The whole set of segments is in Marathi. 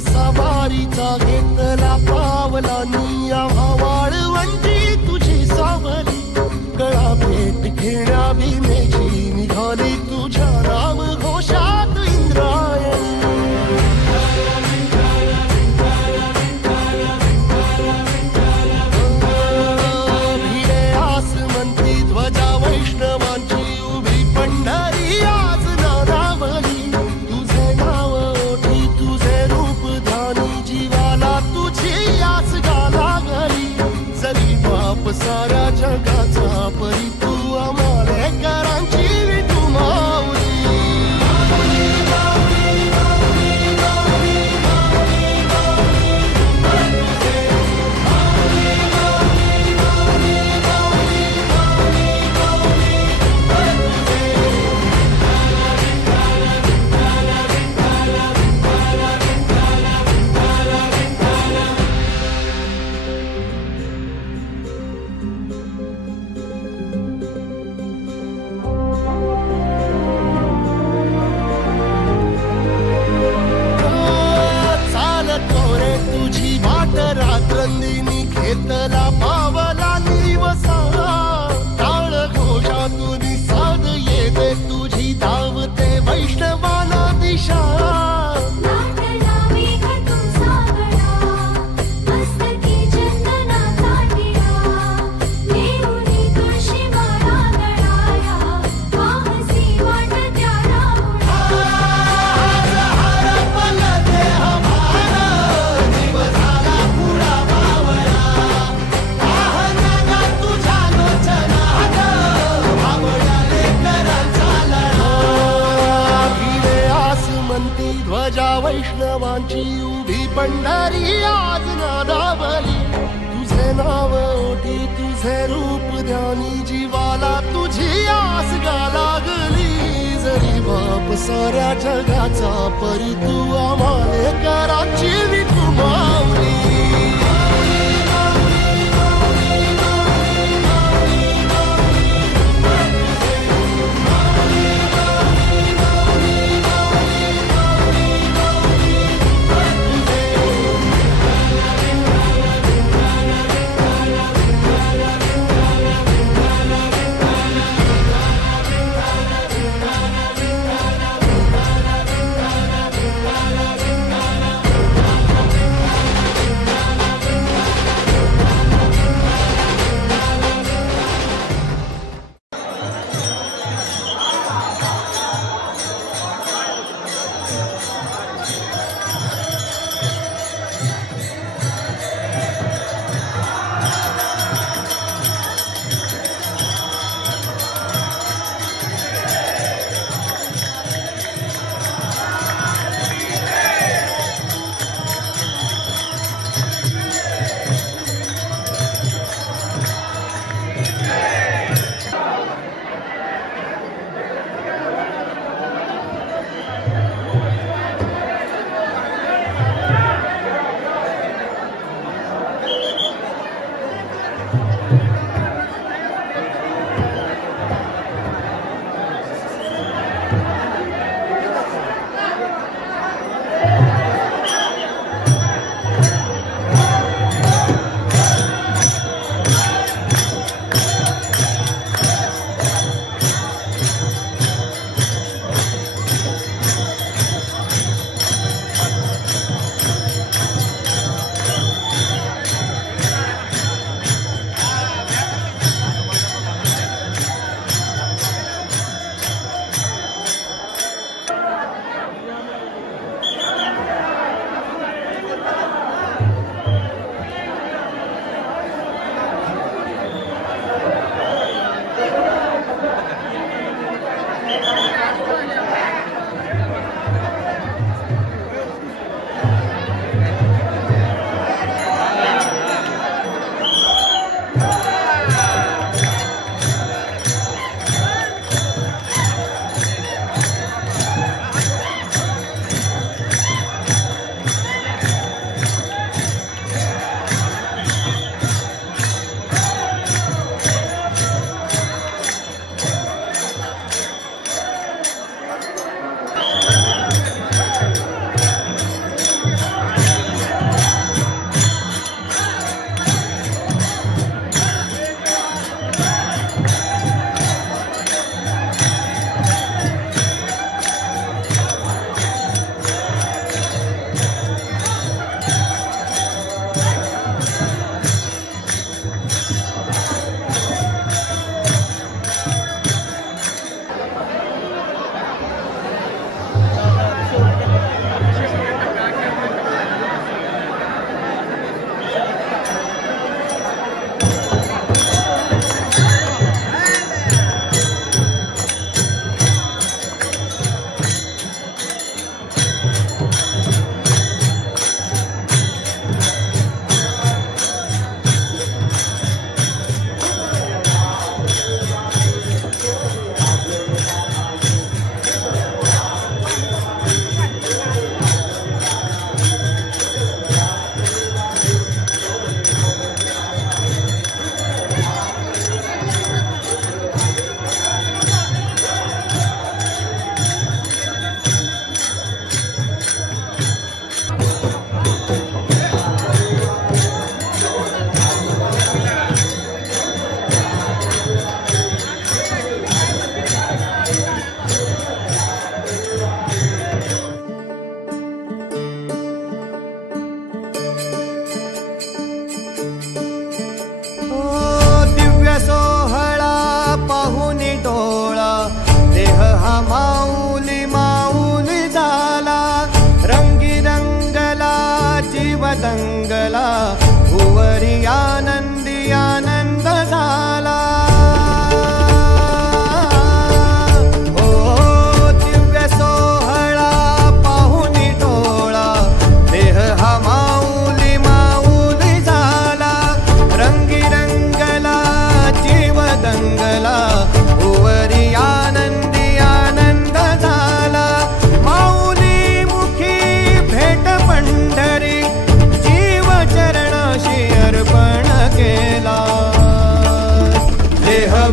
सवारीचा घेतला पावला निया वाळवंटी तुझी सावली गळा भेट घेण्या भीमेची निघाली तुझ्या राम घोषात इंद्रायणी भिडे आसमंती ध्वजा वैष्णवांची उभी पंढरी आज नारावली तुझे नाव ओठी तुझे रूप ध्यानी जीवाला तुझी आस गाला गली जरी बाप साऱ्या जगाचा परी तू आमालेकरांची विठू माऊली रात्रंदिनी घेतला पावला निवसा टाळ घोषातून साध येते तुझी धावते वैष्णवाना दिशा ध्वजा वैष्णवांची उभी पंढरी आज नादावली तुझे नाव ओठी तुझे रूप ध्यानी जीवाला तुझी आस गा लागली जरी बाप साऱ्या जगाचा परी तू आमालेकरांची विठू माऊली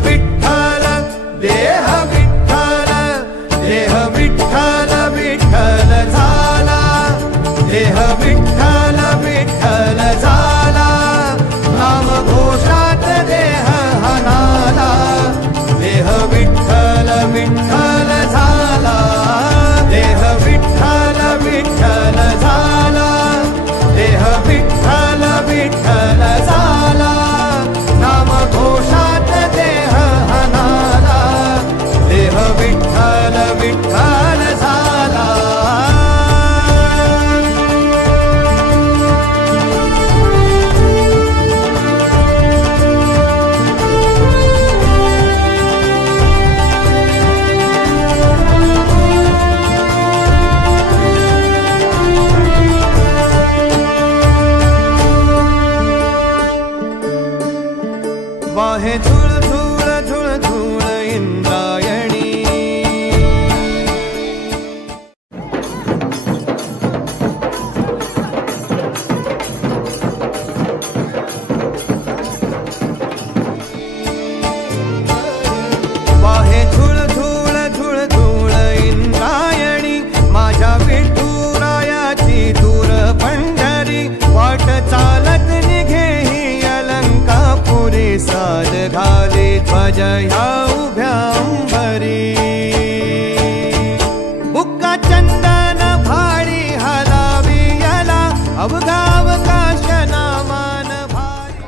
विठ्ठल देह विठ्ठल देह विठ्ठल विठ्ठल झाला देह विठ्ठल विठ्ठल झाला नाम घोषात देह हनाला देह विठ्ठल विठ्ठल झाला देह विठ्ठल विठ्ठल झाला देह विठ्ठल विठ्ठल झाला नाम घोषात देह हनाला देह विठ्ठल विठ्ठल झाला वाहे धूळ धूळ धूळ धूळ इंद्रायणी वाहे धूळ धूळ धूळ धूळ इंद्रायणी माझ्या विठुरायाची दूर पंढरी वाट चालत निघे ही अलंकापुरी साद घाले ध्वज ह्या उभ्या अंबरी बुक्का चंदन भाडी हलावी याला अवघावकाश नामान भारी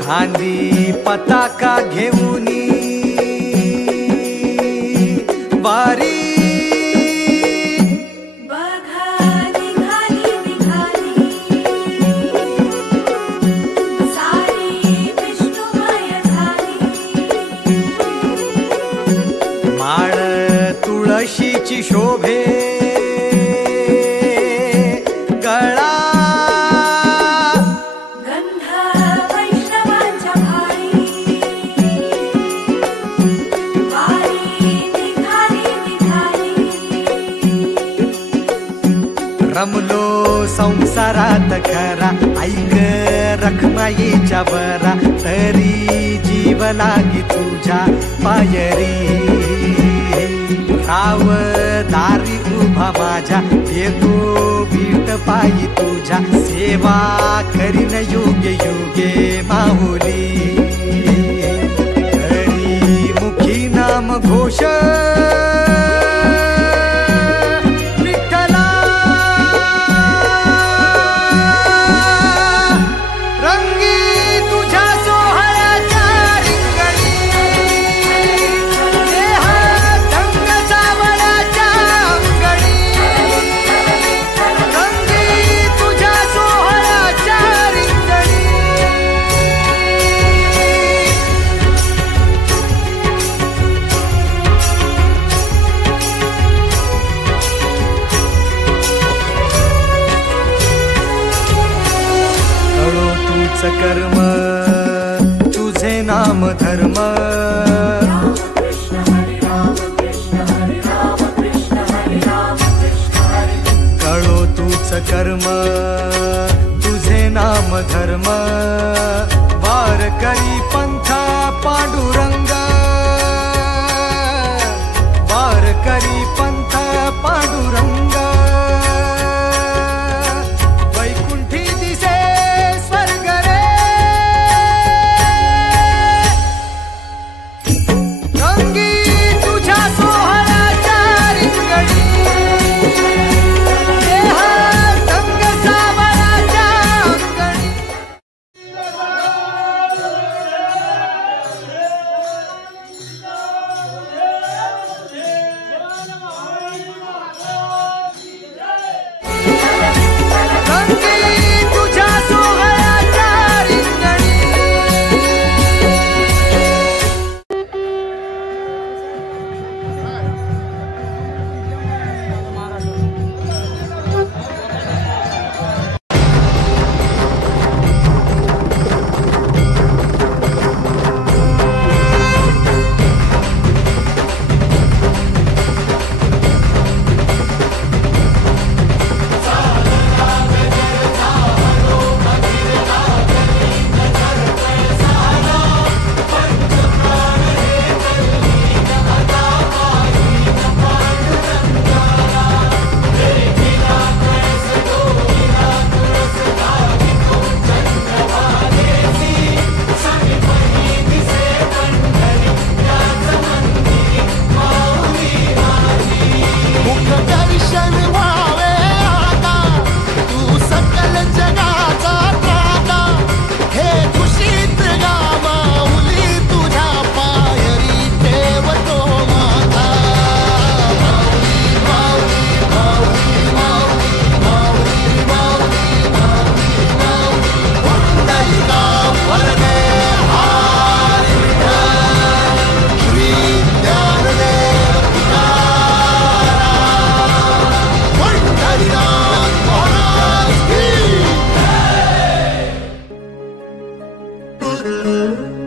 खांदी पताका घेऊनी वारी बघा निघाली निघाली सारी विष्णुमय झाली माळ तुळशीची शोभे गळा रमलो संसारात खरा ऐक रखमाईच्या बरा तरी जीव लागी तुझ्या पायरी राव दारी उभा माझ्या येतो बीट पायी तुझ्या सेवा करीन योग्य योगे माहुली हरी मुखी नाम घोष कर्म तुझे नाम धर्म कळो तूच कर्म तुझे नाम धर्म वार करी Shiva,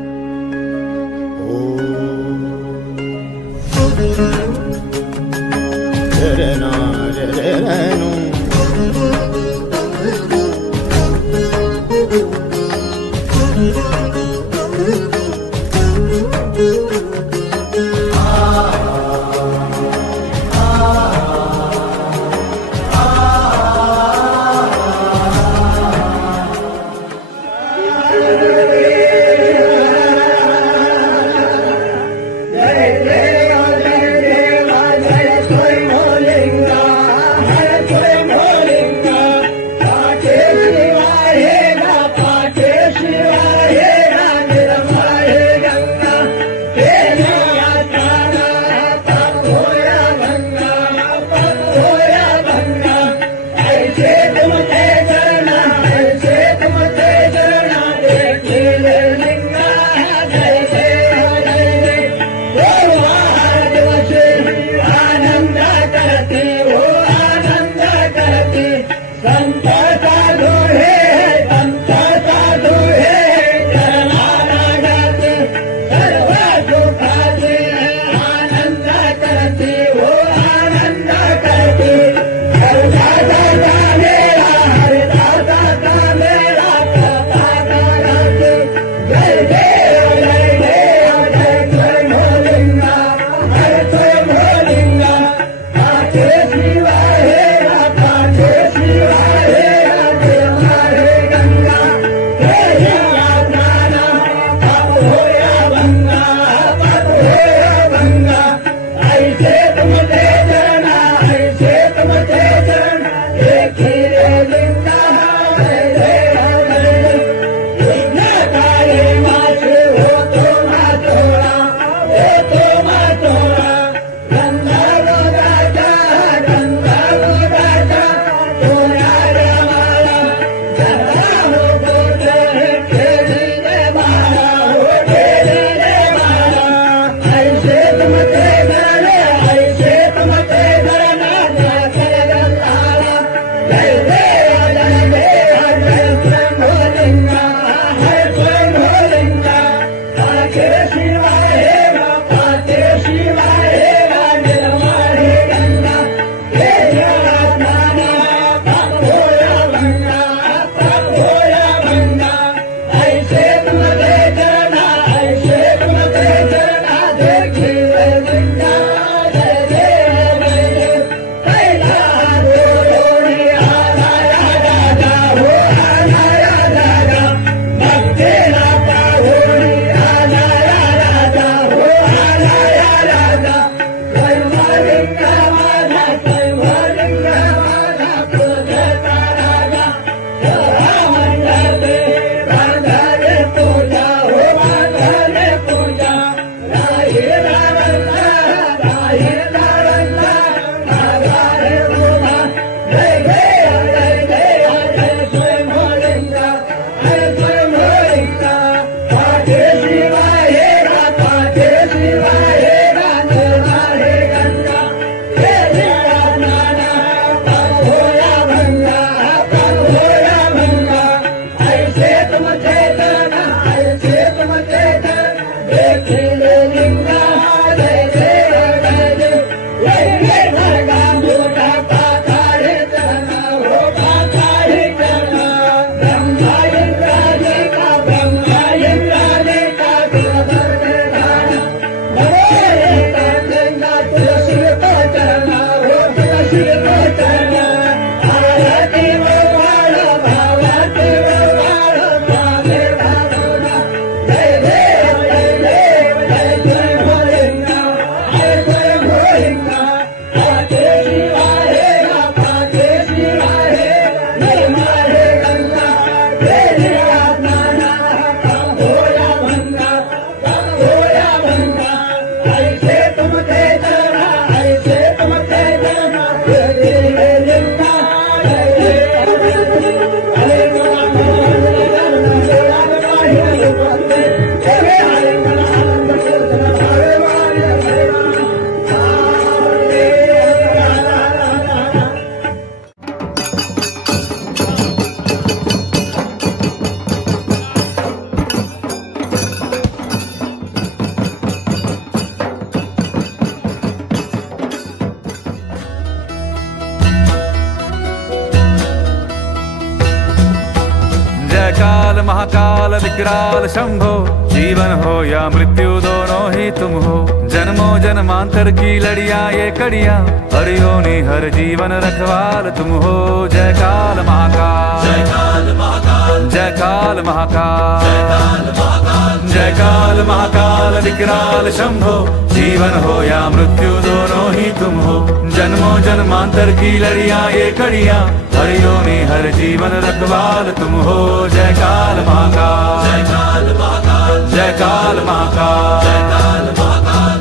महाकाल विकराल शंभो, जीवन हो या मृत्यु दोनों ही तुम हो। जन्मों जन्मांतर की लड़ियां ये कड़ियां, हर योनि हर जीवन रखवाल तुम हो। जय काल महाकाल, जय काल महाकाल, जय काल महाकाल, जय काल महाकाल, जय काल महाकाल विकराल शंभो, जीवन हो या मृत्यु दोनों ही तुम हो। जन्मों जन्मांतर की लड़ियां ये कड़ियां, हर योनि हर जीवन रखवाल तुम हो। जय काल महाकाल, जय काल महाकाल, जय काल महाकाल, जय काल महाकाल।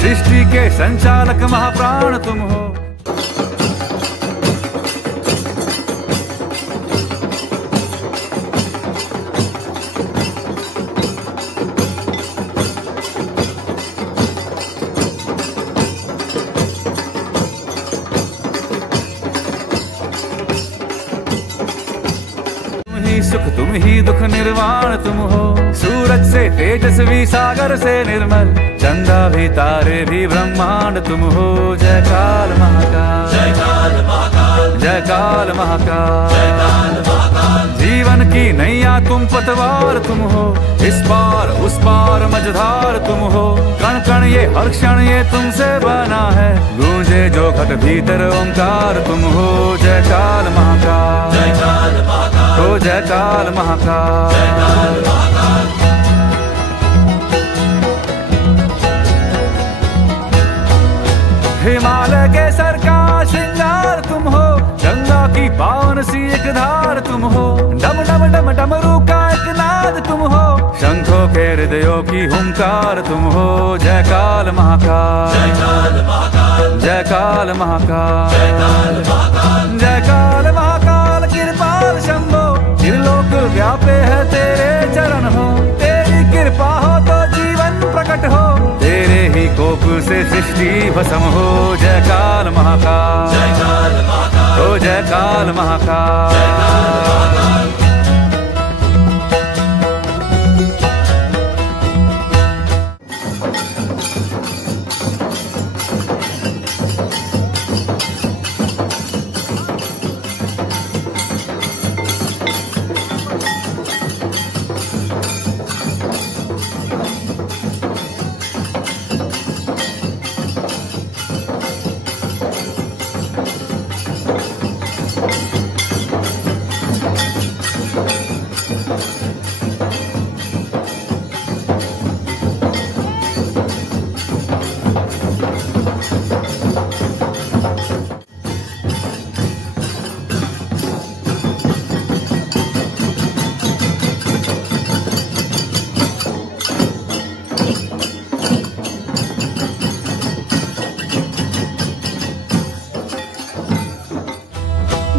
सृष्टि के संचालक महाप्राण तुम हो। सुख तुम ही दुख निर्वाण तुम हो। सूरज से तेजस्वी सागर से निर्मल, चंदा भी तारे भी ब्रह्मांड तुम हो। जय काल महाकाल, जय काल महाकाल, जय काल महाकाल, जय काल महाकाल। जीवन की नैया तुम पतवार तुम हो, इस पार उस पार मझधार तुम हो। कण कण ये हर क्षण ये तुमसे बना है, गूंजे जो घट भीतर ओंकार तुम हो। जय काल महाकाल, जय काल महाकाल, हो जय काल महाकाल, जय काल महाकाल। हिमालय के सर का श्रृंगार तुम हो, गंगा की पावन सी एक धार तुम हो। डम डम डम डमरू का एक नाद तुम हो, शंखों के हृदयों की हुंकार तुम हो। जय काल महाकाल, जय काल महाकाल, जय काल महाकाल, जय काल महाकाल, जय काल महाकाल कृपाल शंभो, त्रिलोक व्यापे है तेरे चरण हो। तेरी कृपा हो तो जीवन प्रकट हो, तेरे ही कोप से सृष्टि भस्म हो। जय काल महाकाल, जय काल महाकाल, हो जय काल महाकाल, जय काल महाकाल।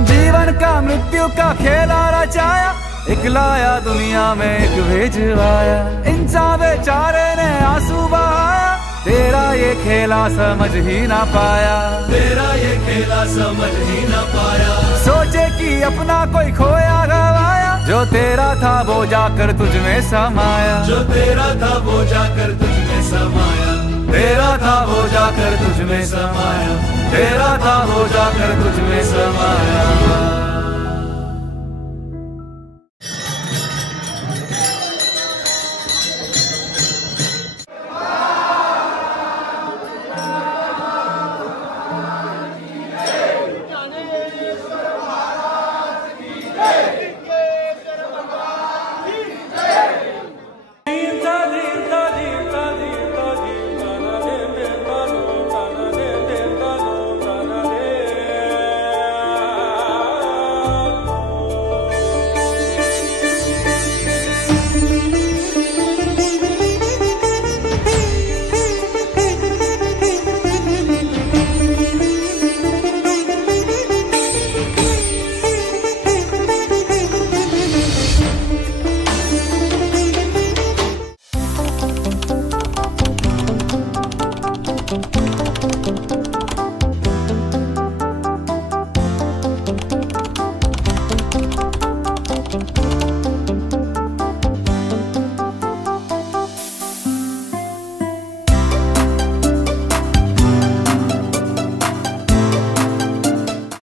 जीवन का मृत्यु का खेला रचाया, एक लाया दुनिया में एक भेजवाया। इंसान बेचारे ने आंसू बहाया, तेरा ये खेला समझ ही ना पाया, तेरा ये खेला समझ ही ना पाया। सोचे कि अपना कोई खोया गवाया, जो तेरा था वो जाकर तुझ में समाया, जो तेरा था वो जाकर तुझ में समाया। तेरा था वो जाकर तुझ में समाया, तेरा था वो जाकर तुझ में समाया।